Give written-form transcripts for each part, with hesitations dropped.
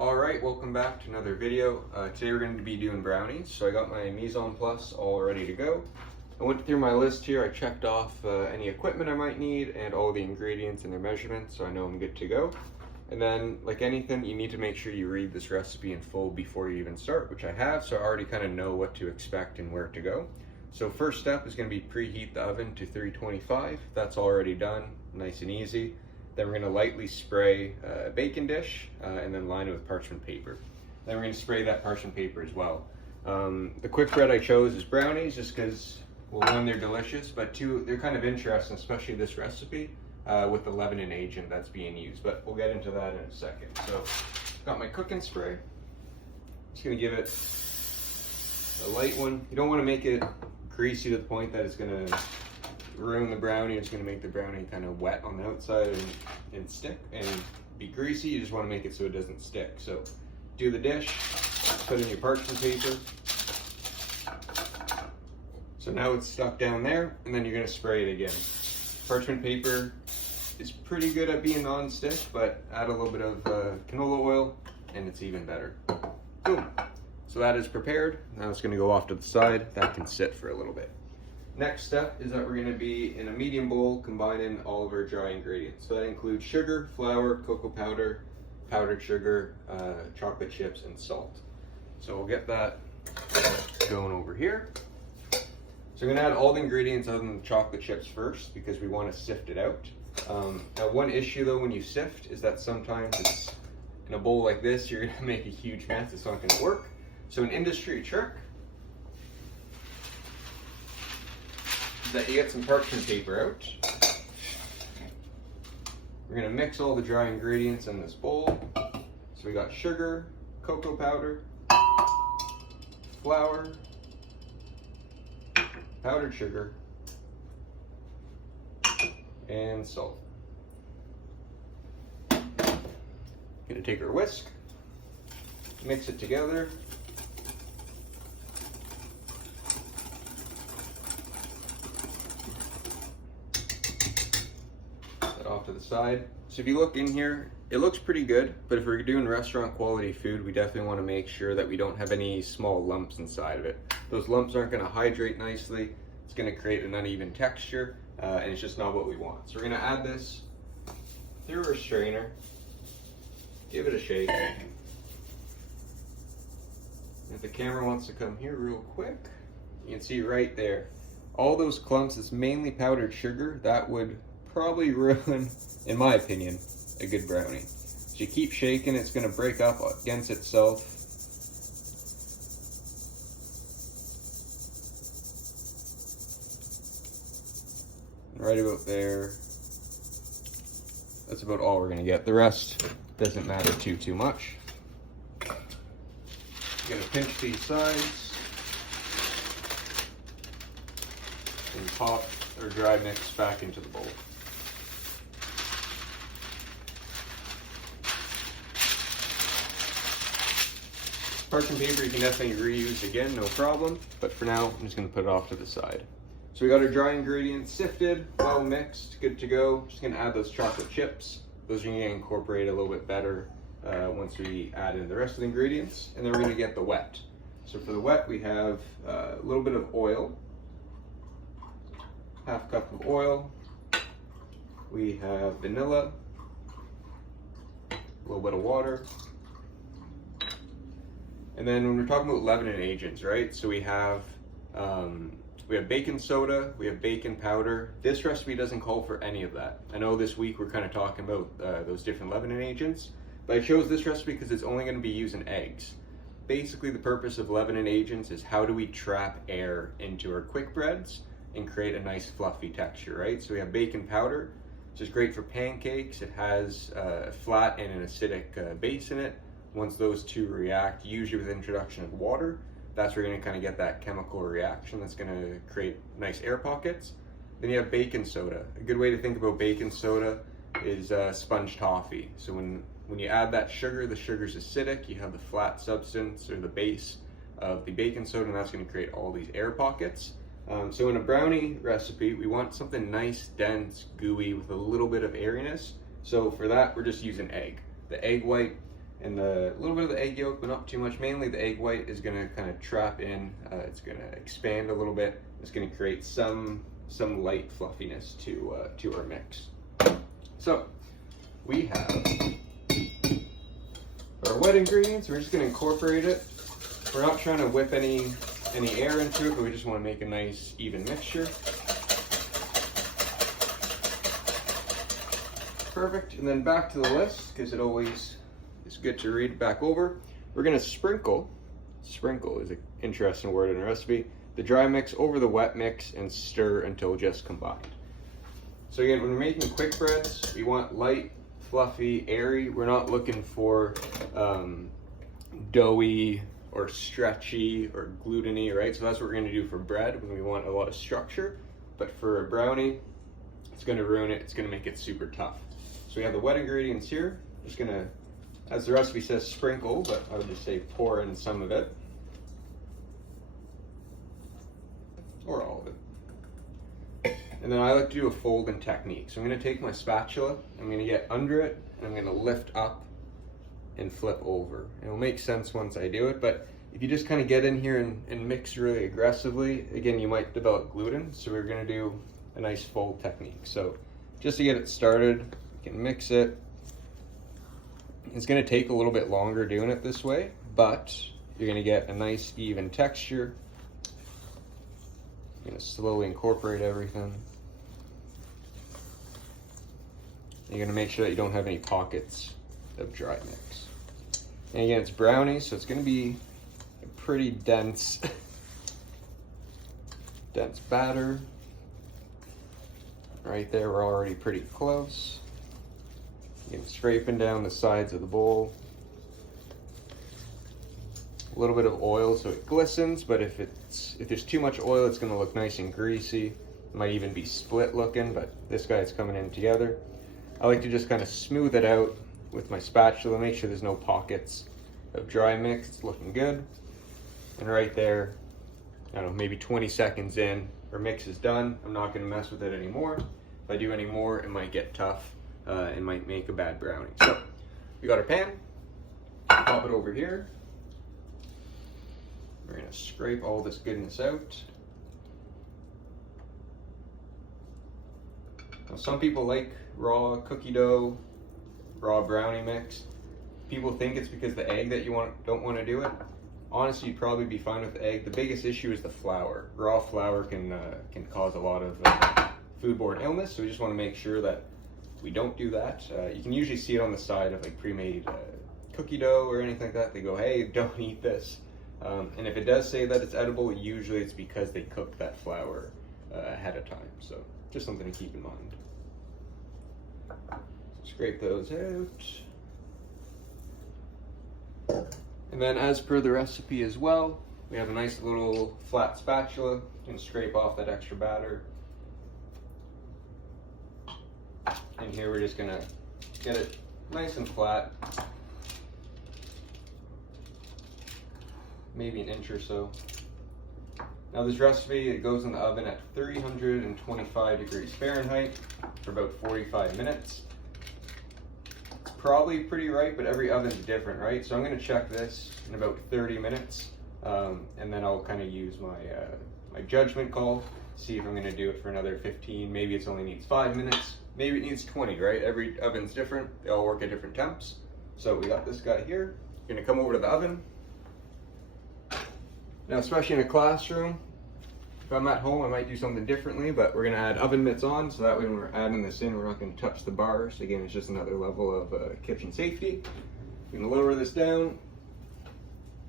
Alright, welcome back to another video. Today we're going to be doing brownies. So I got my mise en place all ready to go. I went through my list here, I checked off any equipment I might need and all the ingredients and their measurements, so I know I'm good to go. And then, like anything, you need to make sure you read this recipe in full before you even start, which I have, so I already kind of know what to expect and where to go. So first step is going to be preheat the oven to 325. That's already done, nice and easy. Then we're going to lightly spray a baking dish and then line it with parchment paper. Then we're going to spray that parchment paper as well. The quick bread I chose is brownies just because, well, one, they're delicious, but two, they're kind of interesting, especially this recipe with the leavening agent that's being used. But we'll get into that in a second. So, got my cooking spray. Just going to give it a light one. You don't want to make it greasy to the point that it's going to ruin the brownie. It's going to make the brownie kind of wet on the outside and stick and be greasy. You just want to make it so it doesn't stick. So do the dish, put in your parchment paper. So now it's stuck down there, and then you're going to spray it again. Parchment paper is pretty good at being non-stick, but add a little bit of canola oil and it's even better. Boom. So that is prepared. Now it's going to go off to the side. That can sit for a little bit. Next step is that we're going to be in a medium bowl combining all of our dry ingredients. So that includes sugar, flour, cocoa powder, powdered sugar, chocolate chips, and salt. So we'll get that going over here. So I'm going to add all the ingredients other than the chocolate chips first because we want to sift it out. Now one issue though when you sift is that sometimes it's in a bowl like this, you're going to make a huge mess. It's not going to work. So an industry trick that you get some parchment paper out. We're going to mix all the dry ingredients in this bowl. So we got sugar, cocoa powder, flour, powdered sugar, and salt. Going to take our whisk, mix it together. Off to the side. So if you look in here, it looks pretty good, but if we're doing restaurant quality food, we definitely want to make sure that we don't have any small lumps inside of it. Those lumps aren't going to hydrate nicely. It's going to create an uneven texture, and it's just not what we want. So we're going to add this through our strainer, give it a shake. If the camera wants to come here real quick, you can see right there, all those clumps, it's mainly powdered sugar. That would probably ruin, in my opinion, a good brownie. So you keep shaking, it's going to break up against itself. Right about there. That's about all we're going to get. The rest doesn't matter too much. You're going to pinch these sides and pop our dry mix back into the bowl. Parchment paper you can definitely reuse again, no problem, but for now I'm just going to put it off to the side. So we got our dry ingredients sifted, well mixed, good to go. Just going to add those chocolate chips. Those are going to incorporate a little bit better once we add in the rest of the ingredients, and then we're going to get the wet. So for the wet we have a little bit of oil, half cup of oil, we have vanilla, a little bit of water. And then when we're talking about leavening agents, right? So we have baking soda, we have baking powder. This recipe doesn't call for any of that. I know this week we're kind of talking about those different leavening agents, but I chose this recipe because it's only going to be using eggs. Basically, the purpose of leavening agents is how do we trap air into our quick breads and create a nice fluffy texture, right? So we have baking powder, which is great for pancakes. It has a flat and an acidic base in it. Once those two react, usually with the introduction of water, that's where you're going to kind of get that chemical reaction that's going to create nice air pockets. Then you have baking soda. A good way to think about baking soda is sponge toffee. So when you add that sugar, the sugar's acidic, you have the flat substance or the base of the baking soda, and that's going to create all these air pockets. So in a brownie recipe, we want something nice, dense, gooey, with a little bit of airiness. So for that, we're just using egg. The egg white And a little bit of the egg yolk, but not too much. Mainly the egg white is gonna kind of trap in. It's gonna expand a little bit. It's gonna create some light fluffiness to our mix. So we have our wet ingredients. We're just gonna incorporate it. We're not trying to whip any air into it, but we just want to make a nice even mixture. Perfect. And then back to the list, because it always is good to read back over. We're going to sprinkle is an interesting word in a recipe, the dry mix over the wet mix and stir until just combined. So again, when we're making quick breads, we want light, fluffy, airy. We're not looking for doughy or stretchy or gluten-y, right? So that's what we're going to do for bread when we want a lot of structure. But for a brownie, it's going to ruin it. It's going to make it super tough. So we have the wet ingredients here. I'm just going to, as the recipe says, sprinkle, but I would just say pour in some of it. Or all of it. And then I like to do a folding technique. So I'm going to take my spatula, I'm going to get under it, and I'm going to lift up and flip over. It'll make sense once I do it, but if you just kind of get in here and mix really aggressively, again, you might develop gluten. So we're going to do a nice fold technique. So just to get it started, you can mix it. It's going to take a little bit longer doing it this way, but you're going to get a nice even texture. You're going to slowly incorporate everything. You're going to make sure that you don't have any pockets of dry mix. And again, it's brownie, so it's going to be a pretty dense batter. Right there, we're already pretty close. Again, scraping down the sides of the bowl. A little bit of oil so it glistens, but if there's too much oil, it's going to look nice and greasy. It might even be split looking, but this guy's coming in together. I like to just kind of smooth it out with my spatula, make sure there's no pockets of dry mix. It's looking good. And right there, I don't know, maybe 20 seconds in, our mix is done. I'm not going to mess with it anymore. If I do any more, it might get tough. It might make a bad brownie. So we got our pan. Pop it over here. We're going to scrape all this goodness out. Now, some people like raw cookie dough, raw brownie mix. People think it's because the egg that you don't want to do it. Honestly, you'd probably be fine with the egg. The biggest issue is the flour. Raw flour can cause a lot of foodborne illness, so we just want to make sure that we don't do that. You can usually see it on the side of like pre-made cookie dough or anything like that. They go, hey, don't eat this. And if it does say that it's edible, usually it's because they cooked that flour ahead of time. So just something to keep in mind. Scrape those out. And then as per the recipe as well, we have a nice little flat spatula. You can scrape off that extra batter. And here we're just gonna get it nice and flat. Maybe an inch or so. Now this recipe, it goes in the oven at 325 degrees Fahrenheit for about 45 minutes. It's probably pretty right, but every oven's different, right? So I'm gonna check this in about 30 minutes, and then I'll kind of use my judgment call, see if I'm gonna do it for another 15, maybe it only needs 5 minutes, maybe it needs 20, right? Every oven's different, they all work at different temps. So we got this guy here, gonna come over to the oven. Now, especially in a classroom, if I'm at home, I might do something differently, but we're gonna add oven mitts on, so that way when we're adding this in, we're not gonna touch the bars. Again, it's just another level of kitchen safety. We're gonna lower this down,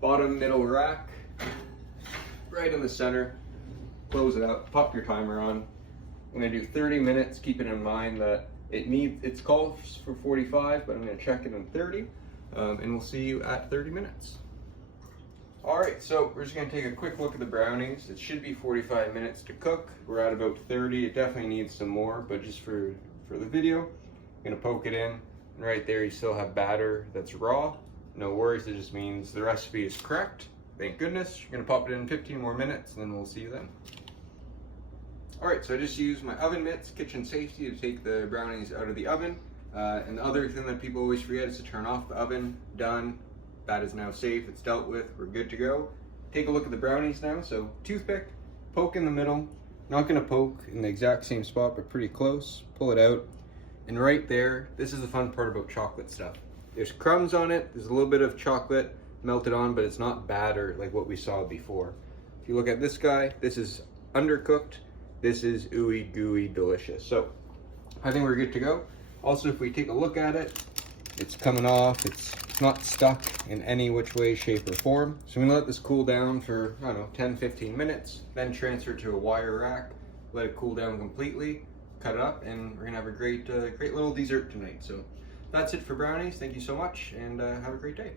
bottom middle rack, right in the center, close it out, pop your timer on. I'm gonna do 30 minutes, keeping in mind that it's called for 45, but I'm gonna check it in 30, and we'll see you at 30 minutes. All right, so we're just gonna take a quick look at the brownies. It should be 45 minutes to cook. We're at about 30. It definitely needs some more, but just for the video, I'm gonna poke it in. And right there, you still have batter that's raw. No worries, it just means the recipe is correct. Thank goodness. You're gonna pop it in 15 more minutes, and then we'll see you then. All right, so I just used my oven mitts, kitchen safety, to take the brownies out of the oven. And the other thing that people always forget is to turn off the oven. Done. That is now safe. It's dealt with. We're good to go. Take a look at the brownies now. So toothpick, poke in the middle. Not going to poke in the exact same spot, but pretty close. Pull it out. And right there, this is the fun part about chocolate stuff. There's crumbs on it. There's a little bit of chocolate melted on, but it's not batter like what we saw before. If you look at this guy, this is undercooked. This is ooey gooey delicious. So I think we're good to go. Also, if we take a look at it, it's coming off. It's not stuck in any which way, shape, or form. So I'm gonna let this cool down for, I don't know, 10-15 minutes, then transfer to a wire rack, let it cool down completely, cut it up, and we're gonna have a great little dessert tonight. So that's it for brownies. Thank you so much, and have a great day.